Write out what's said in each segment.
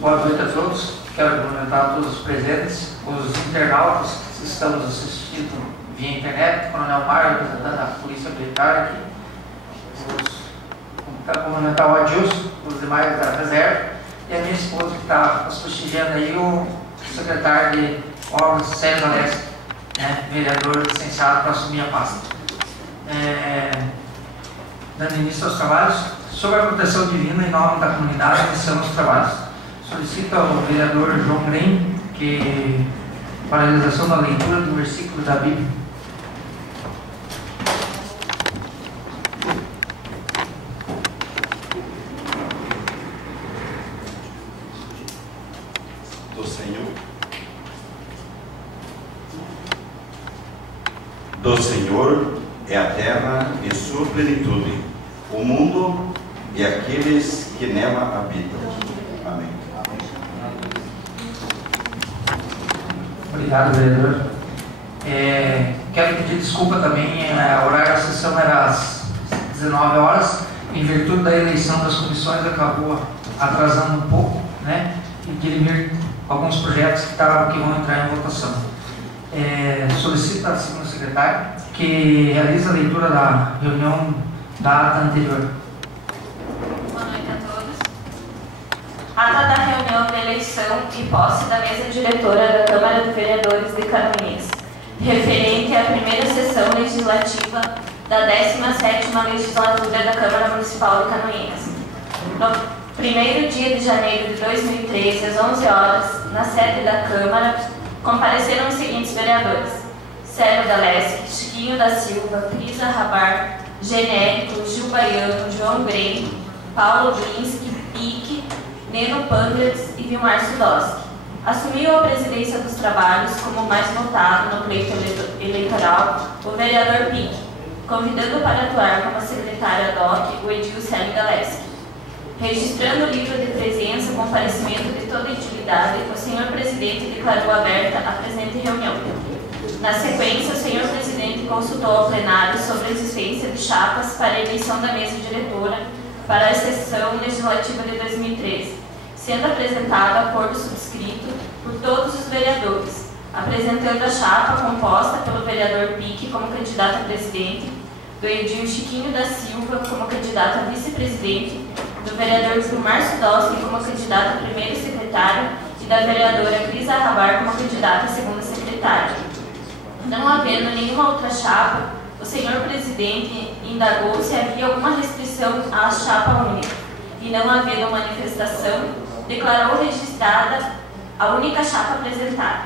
Boa noite a todos. Quero cumprimentar todos os presentes, os internautas que estamos assistindo via internet, Coronel Mário, representante da Polícia Militar aqui, cumprimentar o Adilson, os demais da reserva, e a minha esposa que está nos prestigiando aí, o secretário de obras, Sérgio Alessio, né, vereador licenciado para assumir a pasta. Dando início aos trabalhos, sobre a proteção divina em nome da comunidade, iniciamos os trabalhos. Solicito ao vereador João Grem que para a realização da leitura do versículo da Bíblia. Do Senhor é a terra e sua plenitude, o mundo e aqueles que nela habitam. Amém. Obrigado, vereador. Quero pedir desculpa também, o horário da sessão era às 19 horas, em virtude da eleição das comissões acabou atrasando um pouco, né, e dirimir alguns projetos que vão entrar em votação. Solicito à segunda secretária que realize a leitura da reunião da ata anterior. Boa noite a todos. Ata da reunião de eleição e posse da mesa diretora da Câmara de Vereadores de Canoinhas, referente à primeira sessão legislativa da 17ª legislatura da Câmara Municipal de Canoinhas. No 1º dia de janeiro de 2013, às 11 horas, na sede da Câmara, compareceram os seguintes vereadores: Sérgio D'Alessio, Chiquinho da Silva, Crisa Rabar, Genérico, Gil Baiano, João Grem, Paulo Blinski, Pique, Neno Panglets e Vilmar Sudoski. Assumiu a presidência dos trabalhos como mais votado no pleito eleitoral o vereador Pique, convidando para atuar como secretária DOC o Edilson D'Alessio. Registrando o livro de presença, comparecimento de toda a utilidade, o senhor presidente declarou aberta a presente reunião. Na sequência, o senhor presidente consultou ao plenário sobre a existência de chapas para a eleição da mesa diretora para a sessão legislativa de 2013, sendo apresentado acordo subscrito por todos os vereadores, apresentando a chapa composta pelo vereador Pique como candidato a presidente, do Edil Chiquinho da Silva como candidato a vice-presidente, do vereador Vilmar Sudoski como candidato a primeiro secretário e da vereadora Crisa Rabar como candidata a segunda secretária. Não havendo nenhuma outra chapa, o senhor presidente indagou se havia alguma restrição à chapa única e, não havendo manifestação, declarou registrada a única chapa apresentada.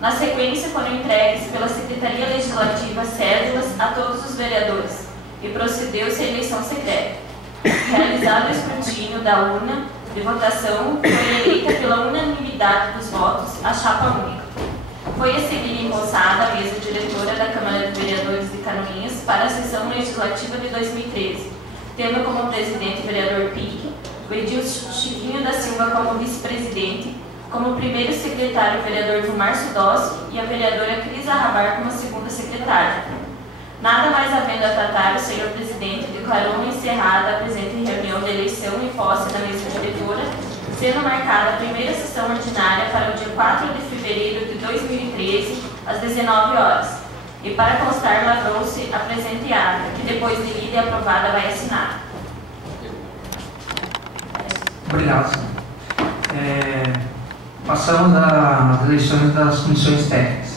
Na sequência, foram entregues pela Secretaria Legislativa cédulas a todos os vereadores e procedeu-se a eleição secreta. Realizado o escrutínio da urna de votação, foi eleita pela unanimidade dos votos a chapa única. Foi a seguir empossada a mesa diretora da Câmara de Vereadores de Canoinhas para a sessão legislativa de 2013, tendo como presidente o vereador Pique, o Edilson Chiquinho da Silva como vice-presidente, como primeiro secretário o vereador Vilmar Sudoski e a vereadora Crisa Rabar como segunda secretária. Nada mais havendo a tratar, o senhor presidente declarou encerrada a presente reunião de eleição e posse da mesa diretora, sendo marcada a primeira sessão ordinária para o dia 4 de fevereiro de 2013, às 19 horas. E para constar, lavrou-se a presente ata, que depois de lida e aprovada vai assinar. Obrigado, senhor. Passamos às eleições das comissões técnicas.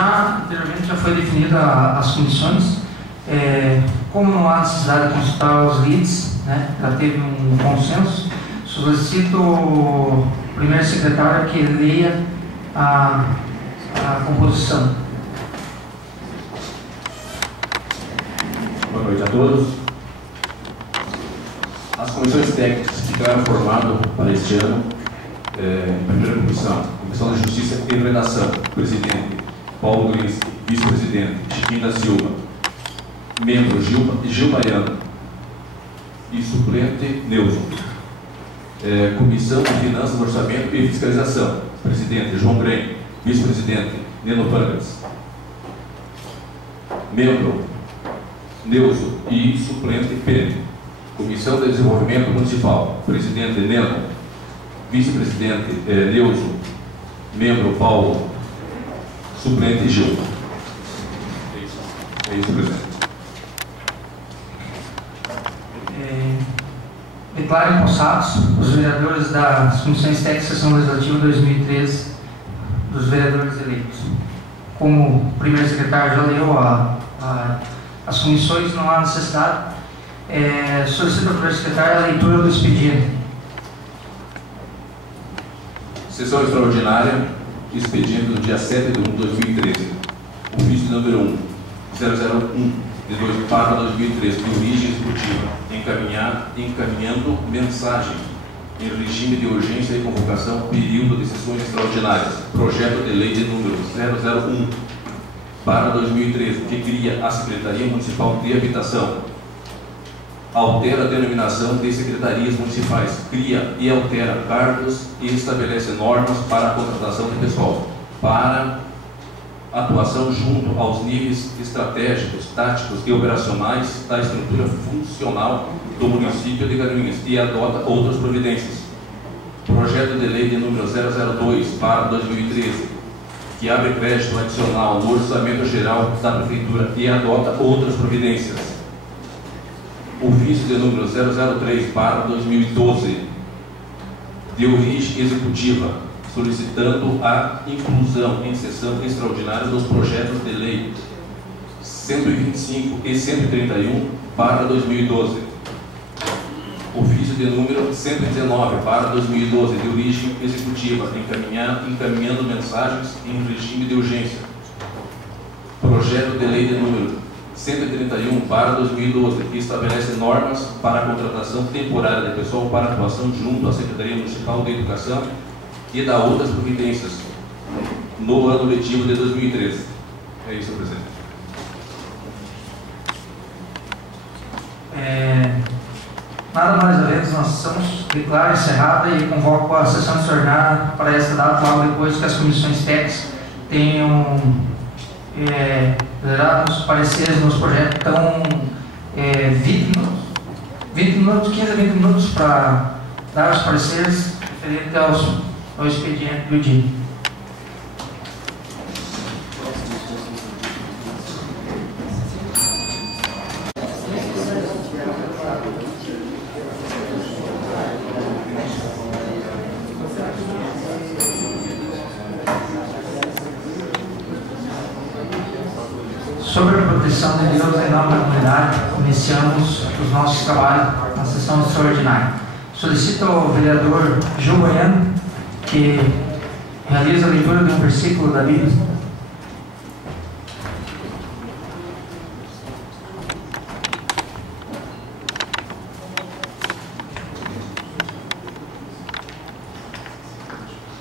Anteriormente já foi definida as comissões. Como não há necessidade de consultar os leads, né, já teve um consenso, solicito o primeiro secretário que leia a composição. Boa noite a todos. As comissões técnicas que ficaram formadas para este ano, primeira Comissão da Justiça e Redação, presidente Paulo Gris, vice-presidente Chiquinho da Silva, membro Gil Baiano e suplente Neuson. Comissão de Finanças, Orçamento e Fiscalização, presidente João Grem, vice-presidente Neno Panglets, membro Neuso e suplente P. Comissão de Desenvolvimento Municipal, presidente Neno, vice-presidente Neuso, membro Paulo, suplente Gil. É isso, presidente. Declaro empossados os vereadores das Comissões Técnicas Sessão Legislativa 2013 dos vereadores eleitos. Como o primeiro secretário já leu as comissões, não há necessidade. Solicito ao primeiro secretário a leitura do expediente. Sessão extraordinária, expediente do dia 7 de 1 de 2013. Ofício número 1, 001 de 2013, de origem executiva, encaminhando mensagem em regime de urgência e convocação, período de sessões extraordinárias. Projeto de lei de número 001/2013, que cria a Secretaria Municipal de Habitação. Altera a denominação de secretarias municipais, cria e altera cargos e estabelece normas para a contratação de pessoal, para atuação junto aos níveis estratégicos, táticos e operacionais da estrutura funcional do município de Canoinhas e adota outras providências. Projeto de lei de número 002/2013, que abre crédito adicional no orçamento geral da prefeitura e adota outras providências. Ofício de número 003/2012, de origem executiva, solicitando a inclusão em sessão extraordinária dos projetos de lei 125 e 131/2012. Ofício de número 119/2012, de origem executiva, encaminhando mensagens em regime de urgência. Projeto de lei de número 131/2012, que estabelece normas para a contratação temporária de pessoal para atuação junto à Secretaria Municipal de Educação e dá outras providências no ano letivo de 2013. É isso, presidente. Nada mais além, nós estamos declaro encerrada e convoco a sessão extraordinária para esta data, logo depois que as comissões técnicas tenham dado os pareceres nos projetos. Então, 15 a 20 minutos para dar os pareceres referentes ao expediente do dia. Sobre a proteção de Deus em nome da comunidade, iniciamos os nossos trabalhos na sessão extraordinária. Solicito ao vereador Gil Goiano que realize a leitura de um versículo da Bíblia.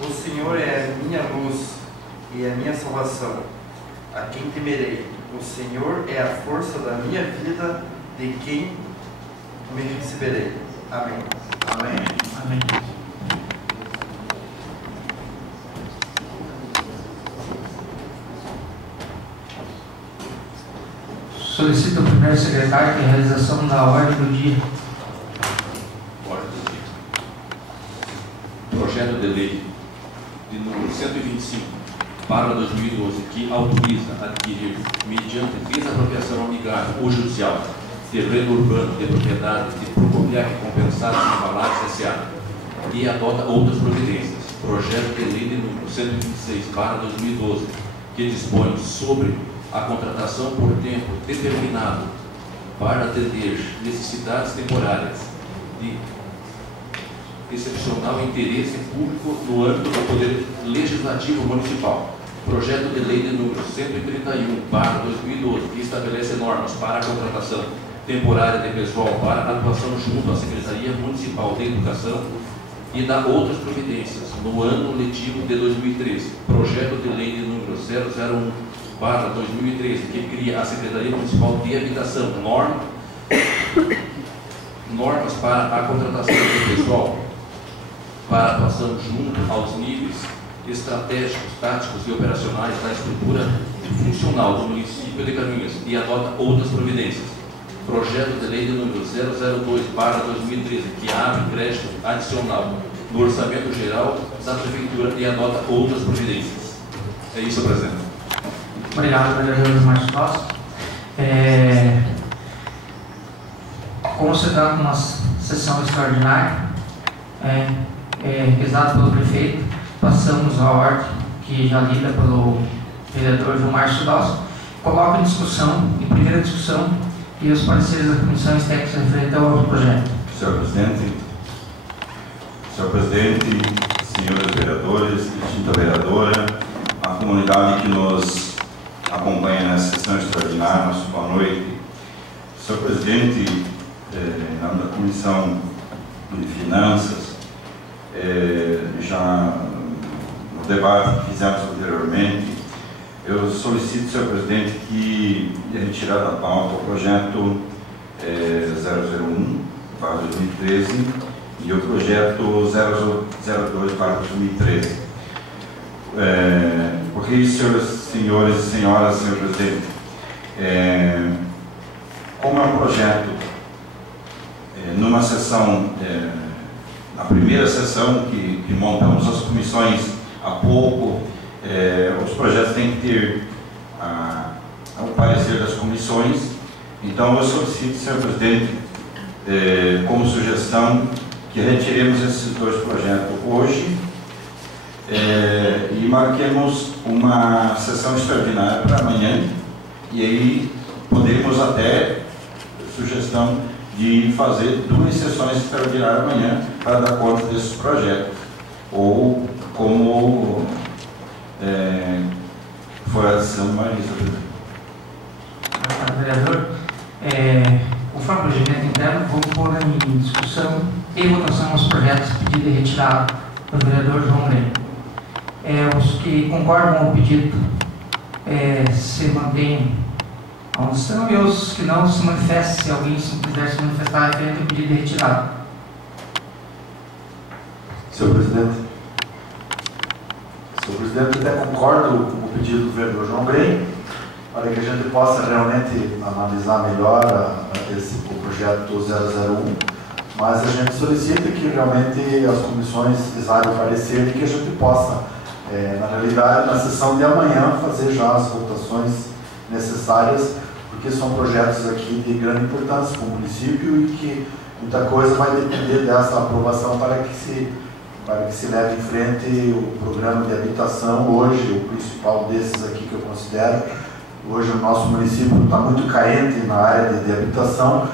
O Senhor é a minha luz e a minha salvação. A quem temerei? O Senhor é a força da minha vida, de quem me receberei. Amém. Amém. Amém. Solicito ao primeiro secretário que a realização da ordem do dia. Ordem do dia. Projeto de lei de número 125/2012, que autoriza adquirir, mediante desapropriação amigável ou judicial, terreno urbano de propriedade de Procopiac Compensados Embalagens S.A. e adota outras providências. Projeto de lei de número 126/2012, que dispõe sobre a contratação por tempo determinado para atender necessidades temporárias de excepcional interesse público no âmbito do Poder Legislativo Municipal. Projeto de lei de número 131/2012, que estabelece normas para a contratação temporária de pessoal para atuação junto à Secretaria Municipal de Educação e dá outras providências no ano letivo de 2013. Projeto de lei de número 001/2013, que cria a Secretaria Municipal de Habitação, normas para a contratação de pessoal para atuação junto aos níveis estratégicos, táticos e operacionais da estrutura funcional do município de Canoinhas e adota outras providências. projeto de lei de número 002/2013, que abre crédito adicional no orçamento geral da Prefeitura e adota outras providências. É isso, presidente. Obrigado, vereador Márcio Dawson. Como se trata de uma sessão extraordinária, realizada pelo prefeito, passamos a ordem que já lida pelo vereador João Márcio Dawson. Coloco em discussão, em primeira discussão, e os pareceres das comissões técnicas referentes ao projeto. Senhor Presidente, senhores vereadores, distinta vereadora, a comunidade que nos acompanha nessa sessão extraordinária, nossa boa noite. Senhor Presidente, em nome da Comissão de Finanças, já no debate que fizemos anteriormente, eu solicito, senhor presidente, que a retirada da pauta o projeto 001/2013 e o projeto 002/2013. Porque, senhores e senhoras, senhor presidente, como é um projeto, numa sessão, na primeira sessão que montamos as comissões há pouco, os projetos têm que ter o parecer das comissões. Então eu solicito, senhor presidente, como sugestão, que retiremos esses dois projetos hoje e marquemos uma sessão extraordinária para amanhã, e aí podemos até, sugestão de fazer 2 sessões extraordinárias amanhã para dar conta desses projetos, ou como foi a decisão de maioria. Vereador, conforme o procedimento interno, vamos pôr em discussão e votação os projetos pedido e retirado do vereador João Leme. Os que concordam com o pedido se mantêm onde estão, e os que não se manifestem, se alguém quiser se manifestar referente ao pedido de retirado. Senhor Presidente, até concordo com o pedido do vereador João Grem, para que a gente possa realmente analisar melhor o projeto 001, mas a gente solicita que realmente as comissões exalem o parecer e que a gente possa, na realidade, na sessão de amanhã, fazer já as votações necessárias, porque são projetos aqui de grande importância para o município e que muita coisa vai depender dessa aprovação para que se leve em frente o programa de habitação. Hoje, o principal desses aqui que eu considero, hoje o nosso município está muito carente na área de habitação,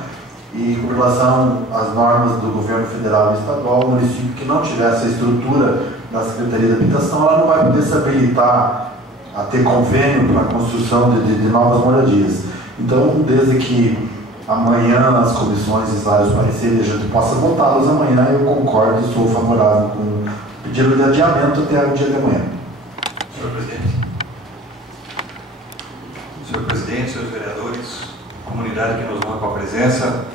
e com relação às normas do governo federal e estadual, o município que não tiver essa estrutura da Secretaria de Habitação, ela não vai poder se habilitar a ter convênio para a construção de novas moradias. Então, desde que amanhã as comissões exalem os pareceres e a gente possa votá-los amanhã, eu concordo e sou favorável com o pedido de adiamento até o dia de amanhã. Senhor Presidente, senhores vereadores, comunidade que nos honra com a presença,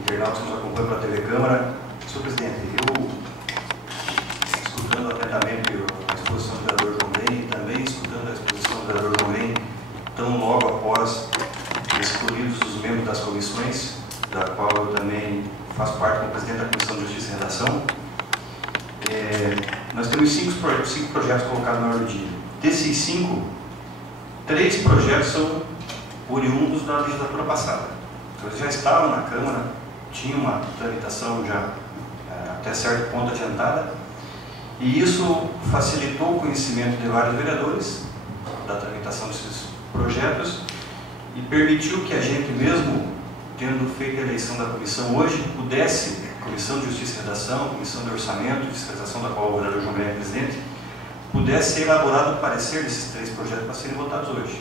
internautas que nos acompanham pela TV Câmara. Senhor Presidente, eu, escutando atentamente a exposição do vereador João Grem e também escutando a exposição do vereador João Grem, tão logo após escolhidos os membros das comissões, da qual eu também faço parte como presidente da Comissão de Justiça e Redação, nós temos 5 projetos colocados na ordem do dia. Desses 5, 3 projetos são oriundos da legislatura passada. Então, eles já estavam na Câmara, tinham uma tramitação já até certo ponto adiantada, e isso facilitou o conhecimento de vários vereadores da tramitação desses projetos e permitiu que a gente, mesmo tendo feito a eleição da comissão hoje, pudesse, Comissão de Justiça e Redação, Comissão de Orçamento e Fiscalização, da qual o vereador João Grem é presidente, pudesse ser elaborado o parecer desses 3 projetos para serem votados hoje.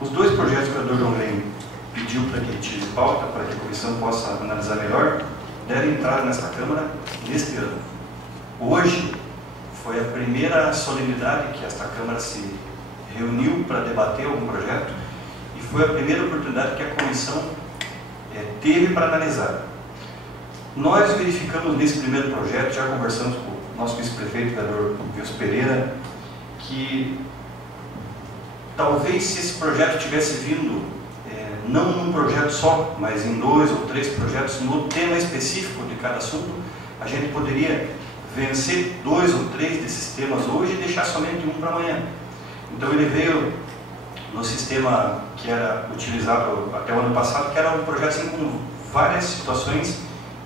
Os 2 projetos que o vereador João Grem pediu para que retire de pauta, para que a comissão possa analisar melhor, devem entrar nesta Câmara neste ano. Hoje foi a primeira solenidade que esta Câmara se reuniu para debater algum projeto, e foi a primeira oportunidade que a comissão teve para analisar. Nós verificamos nesse primeiro projeto, já conversamos com o nosso vice-prefeito, o vereador Wilson Pereira, que talvez se esse projeto tivesse vindo não num projeto só, mas em 2 ou 3 projetos no tema específico de cada assunto, a gente poderia vencer 2 ou 3 desses temas hoje e deixar somente um para amanhã. Então ele veio no sistema que era utilizado até o ano passado, que era um projeto assim, com várias situações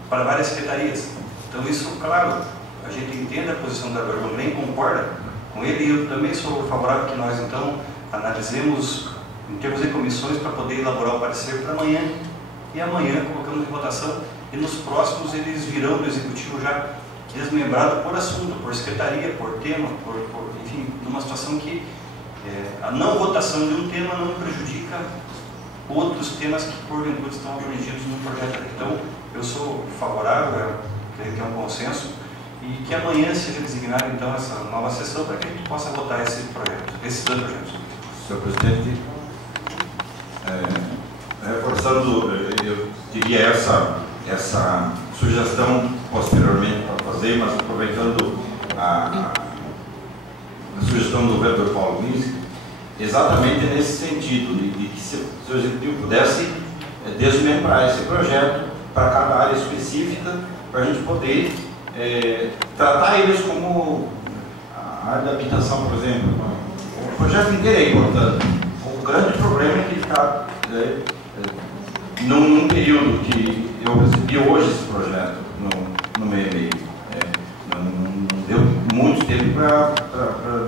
para várias secretarias. Então isso, claro, a gente entende a posição da João Grem, concorda com ele, e eu também sou favorável que nós então analisemos em termos de comissões para poder elaborar o parecer para amanhã, e amanhã colocamos em votação, e nos próximos eles virão do Executivo já desmembrado por assunto, por secretaria, por tema, enfim, numa situação que a não votação de um tema não prejudica outros temas que porventura estão abrangidos no projeto. Então, eu sou favorável, creio que é um consenso, e que amanhã seja designada então essa nova sessão para que a gente possa votar esse projeto, esses 2 projetos. Senhor presidente, reforçando, eu diria essa sugestão posteriormente para fazer, mas aproveitando a sugestão do vereador Paulo Glinski, exatamente nesse sentido, de que se o Executivo pudesse desmembrar esse projeto para cada área específica, para a gente poder tratar eles como a área da habitação, por exemplo. O projeto inteiro é importante. O grande problema é que ele está num período que eu recebi hoje esse projeto no meu e-mail. Não deu muito tempo para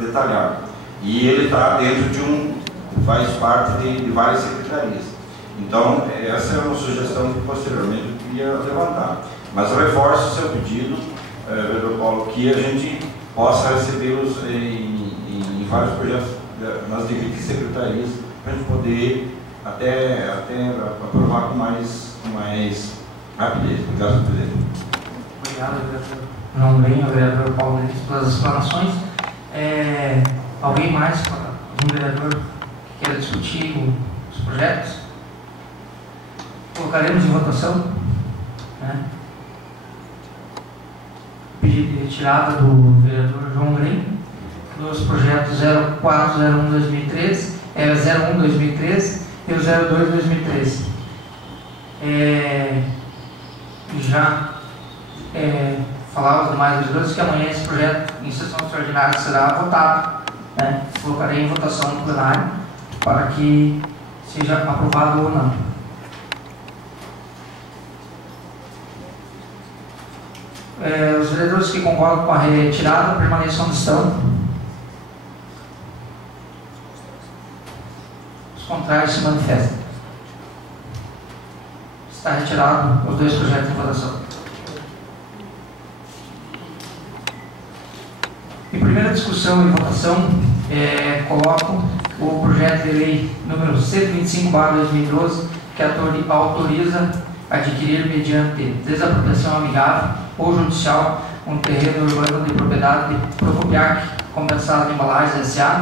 detalhar. E ele está dentro faz parte de várias secretarias. Então, essa é uma sugestão que posteriormente eu queria levantar. Mas eu reforço o seu pedido, vereador Paulo, que a gente possa recebê-los em vários projetos nas devidas secretarias, para a gente poder até aprovar com mais rapidez. Obrigado, senhor presidente. Obrigado, vereador João Grem, ao vereador Paulo Glinski, pelas explanações. Alguém mais, algum vereador que queira discutir os projetos? Colocaremos em votação, né? Pedido de retirada do vereador João Grem dos projetos 0401-2013, 01-2013 e o 02-2013. Já falar aos demais vereadores que amanhã esse projeto em sessão extraordinária será votado, né? Colocarei em votação no plenário para que seja aprovado ou não. Os vereadores que concordam com a retirada permaneçam onde estão. Os contrários se manifestam. Está retirado os 2 projetos em votação. Em primeira discussão e votação, coloco o projeto de lei número 125/2012, que autoriza adquirir mediante desapropriação amigável ou judicial um terreno urbano de propriedade de Procopiac compensado em embalagens S.A.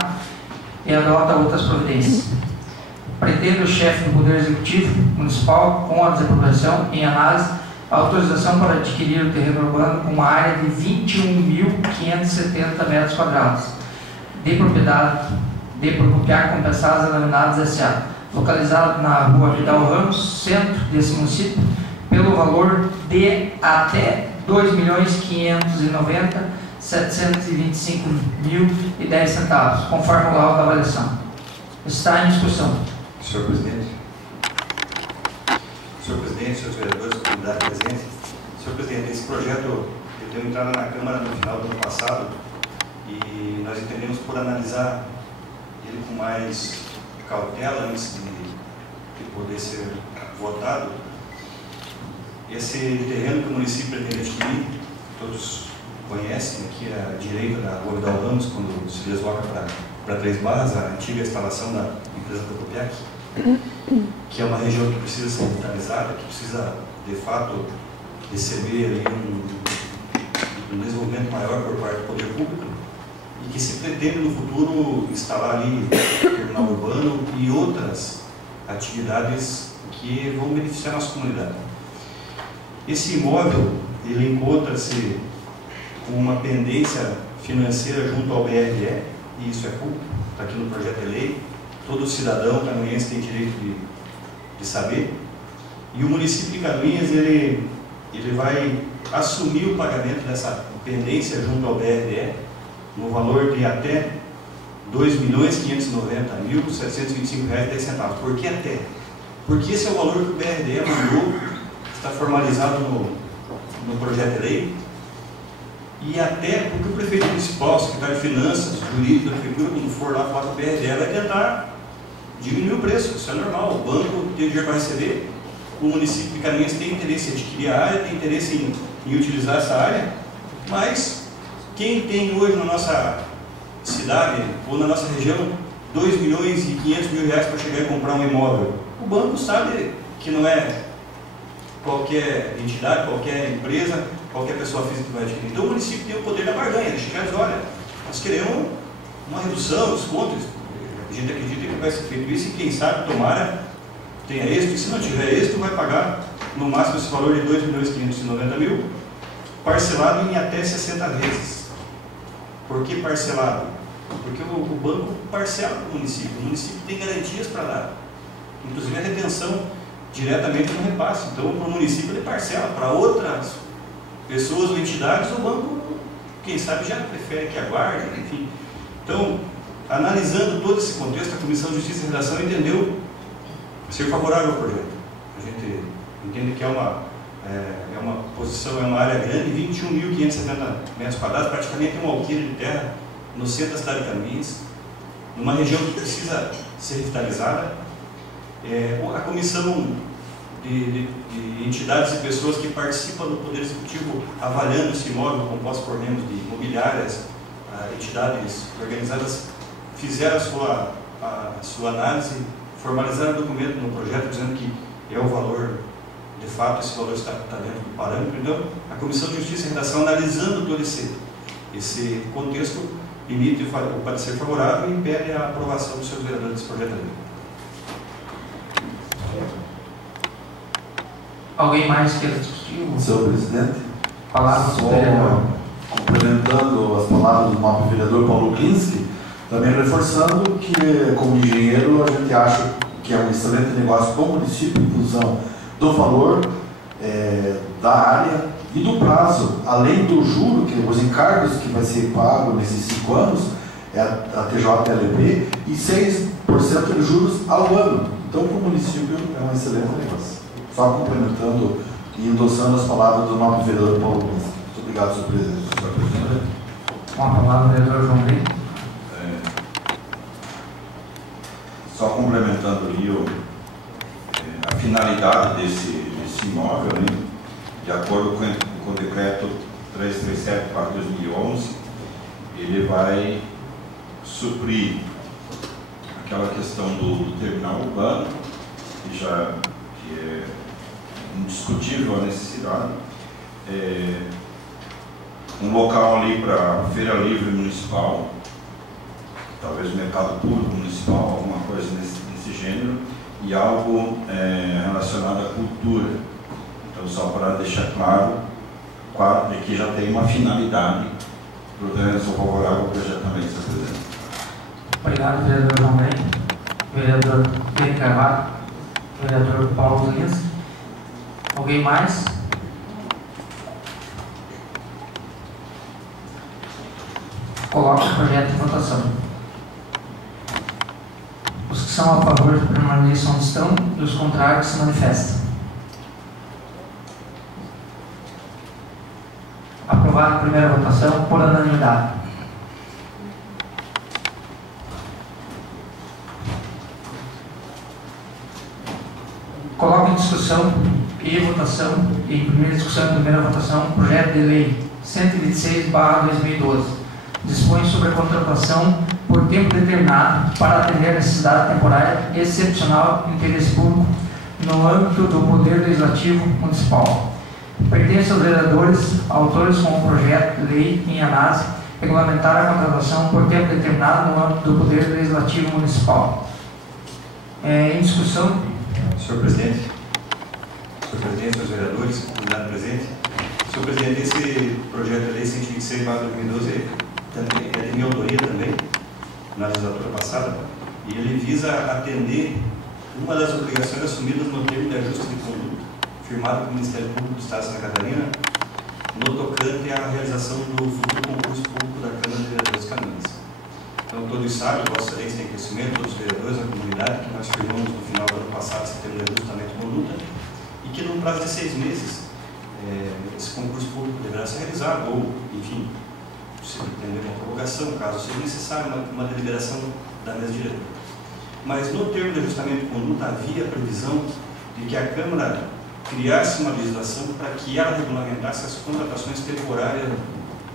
e adota outras providências. Pretende o chefe do Poder Executivo Municipal, com a desapropriação em análise, a autorização para adquirir o terreno urbano com uma área de 21.570 metros quadrados de propriedade de Procopiac compensadas denominadas S.A., localizado na rua Vidal Ramos, centro desse município, pelo valor de até R$2.590.725,10, conforme o laudo da avaliação. Está em discussão. Senhor presidente, senhores vereadores, comunidade presente. Senhor presidente, esse projeto eu tenho entrado na Câmara no final do ano passado e nós entendemos por analisar ele com mais cautela antes de poder ser votado. Esse terreno que o município pretende adquirir, todos conhecem, aqui à direita da Rua Vidal Ramos, quando se desloca para Três Barras, a antiga instalação da empresa Procopiac, que é uma região que precisa ser revitalizada, que precisa, de fato, receber ali um desenvolvimento maior por parte do poder público, e que se pretende no futuro instalar ali terminal urbano e outras atividades que vão beneficiar a nossa comunidade. Esse imóvel, ele encontra-se com uma pendência financeira junto ao BRE, e isso é público, está aqui no projeto de lei. Todo cidadão canoense tem direito de saber. E o município de Canoinhas, ele vai assumir o pagamento dessa pendência junto ao BRDE, no valor de até R$ 2.590.725,10. Por que até? Porque esse é o valor que o BRDE mandou, está formalizado no projeto de lei, e até porque o prefeito municipal, o secretário de Finanças, o jurídico da prefeitura, quando for lá falar com o BRDE, vai tentar diminuir o preço. Isso é normal, o banco tem dinheiro para receber, o município de Canoinhas tem interesse em adquirir a área, tem interesse em utilizar essa área, mas quem tem hoje na nossa cidade ou na nossa região R$ 2.500.000 para chegar e comprar um imóvel? O banco sabe que não é qualquer entidade, qualquer empresa, qualquer pessoa física que vai adquirir. Então o município tem o poder da barganha, de chegar e dizer, olha, nós queremos uma redução dos contos, a gente acredita que vai ser feito isso e quem sabe, tomara, tenha êxito, e se não tiver êxito, vai pagar no máximo esse valor de R$ 2.590.000, parcelado em até 60 vezes. Por que parcelado? Porque o banco parcela para o município tem garantias para dar, inclusive a retenção diretamente no repasse. Então, para o município ele parcela, para outras pessoas ou entidades, o banco, quem sabe, já prefere que aguarde, enfim. Então, analisando todo esse contexto, a Comissão de Justiça e Redação entendeu ser favorável ao projeto. A gente entende que é uma posição, é uma área grande, 21.570 metros quadrados, praticamente um alqueire de terra no centro da cidade de Canoinhas, numa região que precisa ser revitalizada. A comissão de entidades e pessoas que participam do Poder Executivo avaliando esse imóvel composto por membros de imobiliárias, entidades organizadas, fizeram a sua análise, formalizaram o documento no projeto dizendo que é o valor, de fato esse valor está dentro do parâmetro. Então, a Comissão de Justiça e Redação, analisando todo esse contexto, emite o parecer favorável e pede a aprovação dos seus vereadores desse projeto de lei. Alguém mais queira discutir? Senhor presidente, Palavra só complementando as palavras do nobre vereador Paulo Kinski, também reforçando que, como engenheiro, a gente acha que é um excelente negócio para o município em função do valor da área e do prazo, além do juro, que os encargos que vai ser pago nesses 5 anos, é a TJLP, e 6% de juros ao ano. Então, para o município, é um excelente negócio. Só complementando e endossando as palavras do nobre vereador Paulo Kinski. Muito obrigado, senhor presidente. Senhor presidente. Com a palavra, vereador João Bem. Só complementando ali a finalidade desse imóvel, né, de acordo com o decreto 337/2011, ele vai suprir aquela questão do terminal urbano, que é indiscutível a necessidade, um local ali para feira livre municipal, talvez mercado público municipal, alguma coisa nesse gênero, e algo relacionado à cultura. Então, só para deixar claro que já tem uma finalidade, portanto, eu sou favorável ao projeto também, senhor presidente. Obrigado, vereador João Bem. Vereador Pedro Carvalho. Vereador Paulo Lins. Alguém mais? Coloque o projeto em votação. Os que são a favor permaneçam onde estão e os contrários se manifestam. Aprovado a primeira votação por unanimidade. Coloco em discussão e votação, em primeira discussão e primeira votação, projeto de lei 126/2012. Dispõe sobre a contratação por tempo determinado para atender a necessidade temporária excepcional de interesse público no âmbito do Poder Legislativo Municipal. Pertence aos vereadores, autores com o projeto de lei em análise, regulamentar a contratação por tempo determinado no âmbito do Poder Legislativo Municipal. Em discussão. Senhor presidente, senhores vereadores, comunidade presente. Senhor presidente, esse projeto de lei 126/2012 também é de minha autoria também, na legislatura passada, e ele visa atender uma das obrigações assumidas no termo de ajuste de conduta, firmado pelo Ministério Público do Estado de Santa Catarina, no tocante à realização do futuro concurso público da Câmara de Vereadores de Canoinhas. Então, todos sabem, Vossa Excelência tem conhecimento, todos os vereadores, a comunidade, que nós firmamos no final do ano passado, esse termo de ajustamento de conduta, e que no prazo de 6 meses, esse concurso público deverá ser realizado, ou, enfim, se pretender uma prorrogação, caso seja necessário, uma deliberação da mesa diretora. Mas no termo de ajustamento de conduta havia a previsão de que a Câmara criasse uma legislação para que ela regulamentasse as contratações temporárias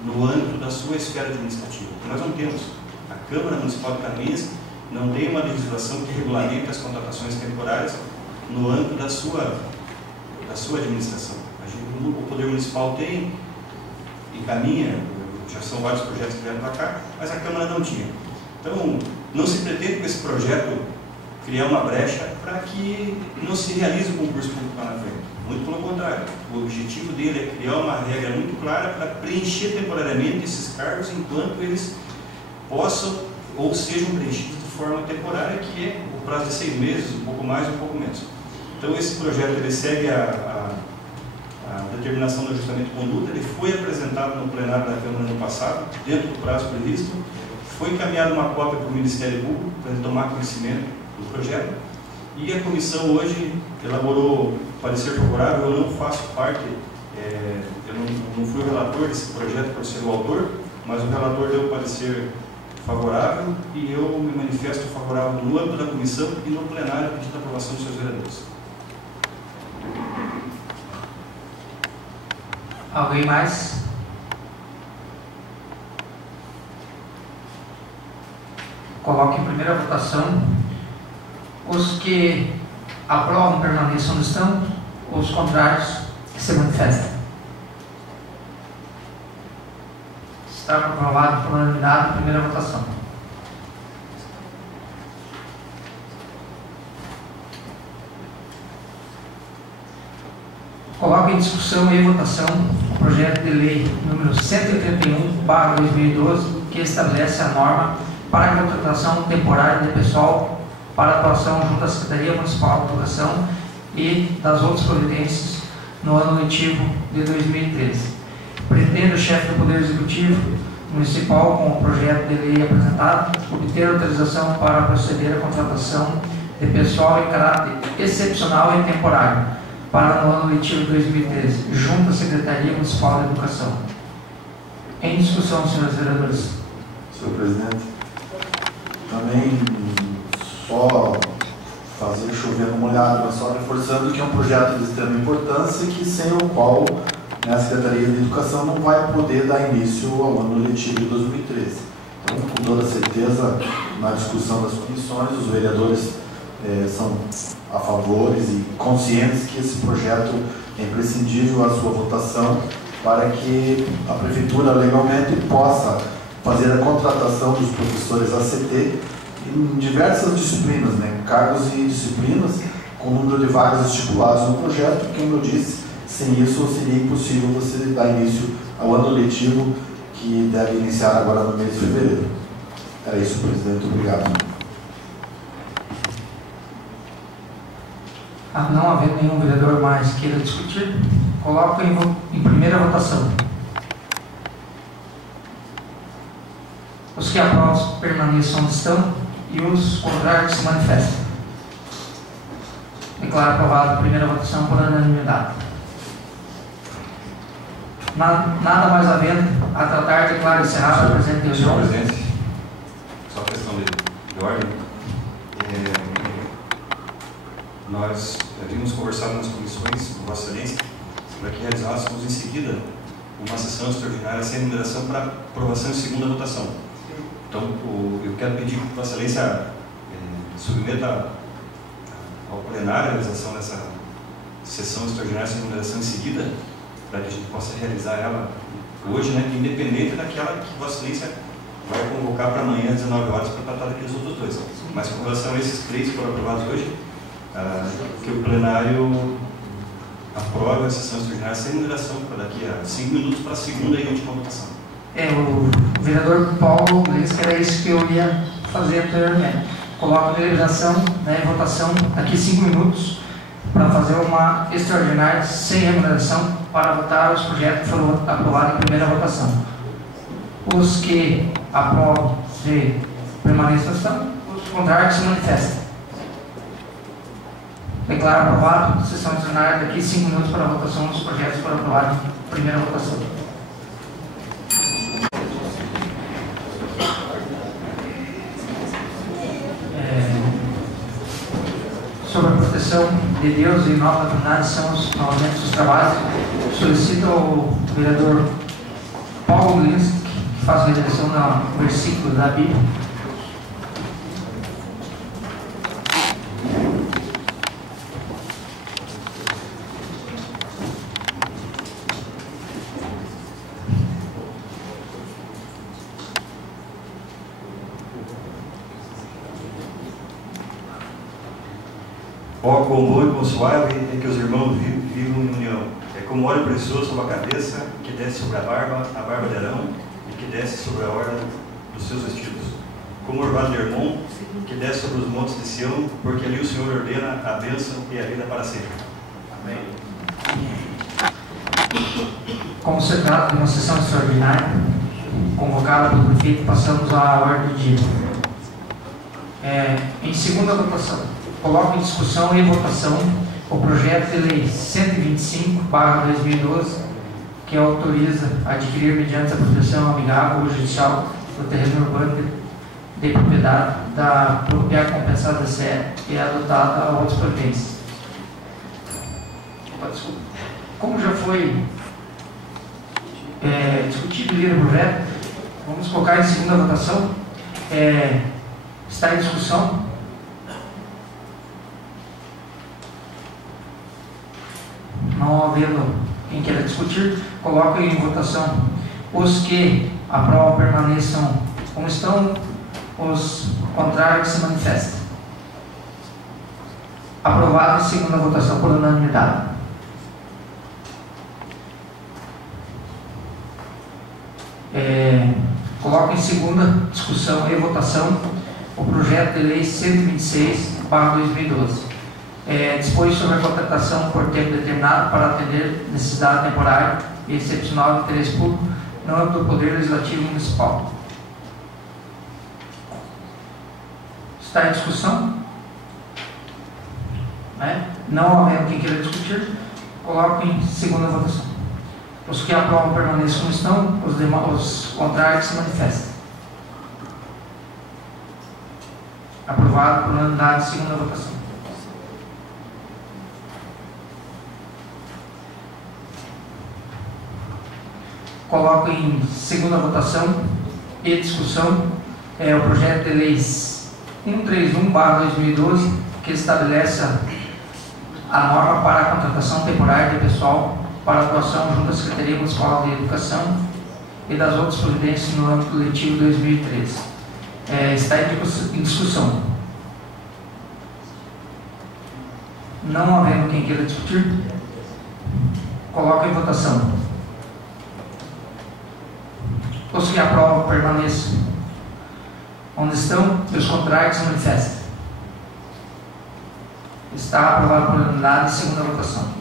no âmbito da sua esfera administrativa. Nós não temos. A Câmara Municipal de Canoinhas não tem uma legislação que regulamente as contratações temporárias no âmbito da sua administração. O Poder Municipal tem, encaminha, já são vários projetos que vieram para cá, mas a Câmara não tinha. Então, não se pretende com esse projeto criar uma brecha para que não se realize o concurso público lá na frente. Muito pelo contrário. O objetivo dele é criar uma regra muito clara para preencher temporariamente esses cargos enquanto eles possam ou sejam preenchidos de forma temporária, que é o prazo de 6 meses, um pouco mais, um pouco menos. Então, esse projeto ele segue a determinação do ajustamento de conduta, ele foi apresentado no plenário da Câmara no passado, dentro do prazo previsto, foi encaminhada uma cópia para o Ministério Público para ele tomar conhecimento do projeto, e a comissão hoje elaborou parecer favorável. Eu não faço parte, eu não fui o relator desse projeto por ser o autor, mas o relator deu parecer favorável e eu me manifesto favorável no âmbito da comissão e no plenário pedindo a aprovação dos seus vereadores. Alguém mais? Coloque em primeira votação os que aprovam permaneçam onde estão, ou os contrários que se manifestem. Está aprovado por unanimidade a primeira votação. Coloco em discussão e votação o projeto de lei número 181/2012, que estabelece a norma para a contratação temporária de pessoal para atuação junto à Secretaria Municipal de Educação e das outras providências no ano letivo de 2013. Pretende o chefe do Poder Executivo Municipal, com o projeto de lei apresentado, obter autorização para proceder à contratação de pessoal em caráter excepcional e temporário para no ano letivo de 2013, junto à Secretaria Municipal de Educação. Em discussão, senhores vereadores. Senhor presidente, também só fazer chover no molhado, mas só reforçando que é um projeto de extrema importância que sem o qual a Secretaria de Educação não vai poder dar início ao ano letivo de 2013. Então, com toda certeza, na discussão das comissões, os vereadores são a favor e conscientes que esse projeto é imprescindível à sua votação para que a Prefeitura legalmente possa fazer a contratação dos professores ACT em diversas disciplinas, né? Cargos e disciplinas, com o número de vagas estipulados no projeto, que, como eu disse, sem isso seria impossível você dar início ao ano letivo que deve iniciar agora no mês de fevereiro. Era isso, presidente. Obrigado. Não havendo nenhum vereador mais queira discutir, coloco em primeira votação. Os que aprovam permaneçam onde estão e os contrários se manifestem. Declaro aprovado a primeira votação por unanimidade. Nada mais havendo a tratar, declaro encerrada a presente reunião. Senhor presidente, só questão de ordem. Nós havíamos conversado nas comissões com Vossa Excelência para que realizássemos em seguida uma sessão extraordinária sem numeração para aprovação em segunda votação. Então, eu quero pedir que Vossa Excelência submeta ao plenário a realização dessa sessão extraordinária sem numeração em seguida, para que a gente possa realizar ela hoje, né, independente daquela que Vossa Excelência vai convocar para amanhã às 19 horas para tratar daqueles outros dois. Mas com relação a esses 3 que foram aprovados hoje, que o plenário aprove a sessão extraordinária sem numeração para daqui a 5 minutos para a segunda e última votação. O vereador Paulo Gleis, que era isso que eu ia fazer anteriormente. coloco em deliberação, né, em votação, daqui 5 minutos, para fazer uma extraordinária sem remuneração para votar os projetos que foram aprovados em primeira votação. Os que aprovam se permaneçam, os contrários se manifestam. Declaro aprovado, sessão extraordinária, daqui 5 minutos para a votação dos projetos que foram aprovados em primeira votação. Sobre a proteção de Deus e nova comunidade são os novamente os trabalhos. Solicito ao vereador Paulo Lins que faça a direção no versículo da Bíblia. Ó, quão bom e quão suave é que os irmãos vivam em união. É como óleo precioso sobre a cabeça, que desce sobre a barba de Arão, e que desce sobre a orla dos seus vestidos. Como o orvalho de Hermon, que desce sobre os montes de Sião, porque ali o Senhor ordena a bênção e a vida para sempre. Amém. Como se trata de uma sessão extraordinária, convocada pelo prefeito, passamos à ordem do dia. Em segunda votação, coloco em discussão e votação o projeto de lei 125/2012, que autoriza a adquirir mediante a proteção amigável ou judicial do terreno urbano de propriedade da propriedade compensada séria e adotada a outras providências. Como já foi discutido ali no projeto, vamos colocar em segunda votação. Está em discussão. Não havendo quem queira discutir, coloco em votação. Os que aprovam permaneçam como estão, os contrários que se manifestem. Aprovado em segunda votação por unanimidade. Coloco em segunda discussão e votação o projeto de lei 126/2012. Dispõe sobre a contratação por tempo determinado para atender necessidade temporária e excepcional de interesse público no âmbito do Poder Legislativo Municipal. Está em discussão? Não havendo quem queira discutir, coloco em segunda votação. Os que aprovam permaneçam como estão, os contrários se manifestem. Aprovado por unanimidade em segunda votação. Coloco em segunda votação e discussão o projeto de lei 131/2012, que estabelece a norma para a contratação temporária de pessoal para atuação junto à Secretaria Municipal de Educação e das outras providências no âmbito letivo 2013. Está em discussão. Não havendo quem queira discutir, coloco em votação. Os que aprovam permaneçam onde estão e os contrários se manifestem. Está aprovado por unanimidade em segunda votação.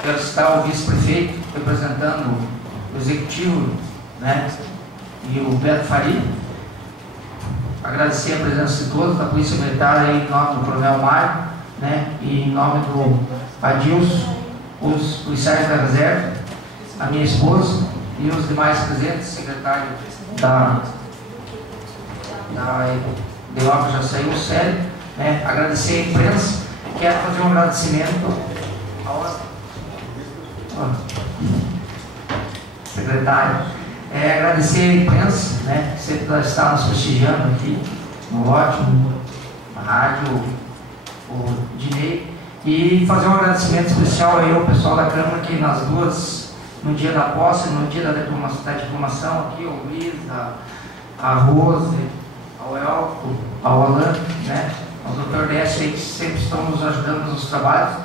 Quero citar o vice-prefeito representando o executivo, e o Beto Faria. Agradecer a presença de todos, da Polícia Militar, em nome do Coronel Mário, e em nome do Adilson, os policiais da reserva, a minha esposa e os demais presentes, secretário da DEOC já saiu, o Célio, agradecer a imprensa. Quero fazer um agradecimento ao secretário, agradecer a imprensa, que sempre está nos prestigiando aqui no lote, na rádio, o Dinei, e fazer um agradecimento especial aí ao pessoal da Câmara que nas duas, no dia da posse, no dia da diplomação aqui, ao Luiz, a Rose, ao Elco, ao Alan, ao Dr. Décio aí, que sempre estão nos ajudando nos trabalhos,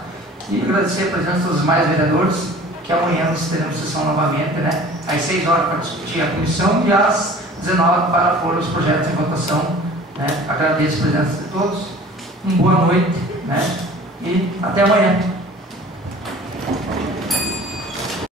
e agradecer a presença dos demais vereadores que amanhã nós teremos sessão novamente, né? Às 6 horas para discutir a comissão e às 19 para pôr os projetos em votação, né? Agradeço a presença de todos, uma boa noite, né? E até amanhã.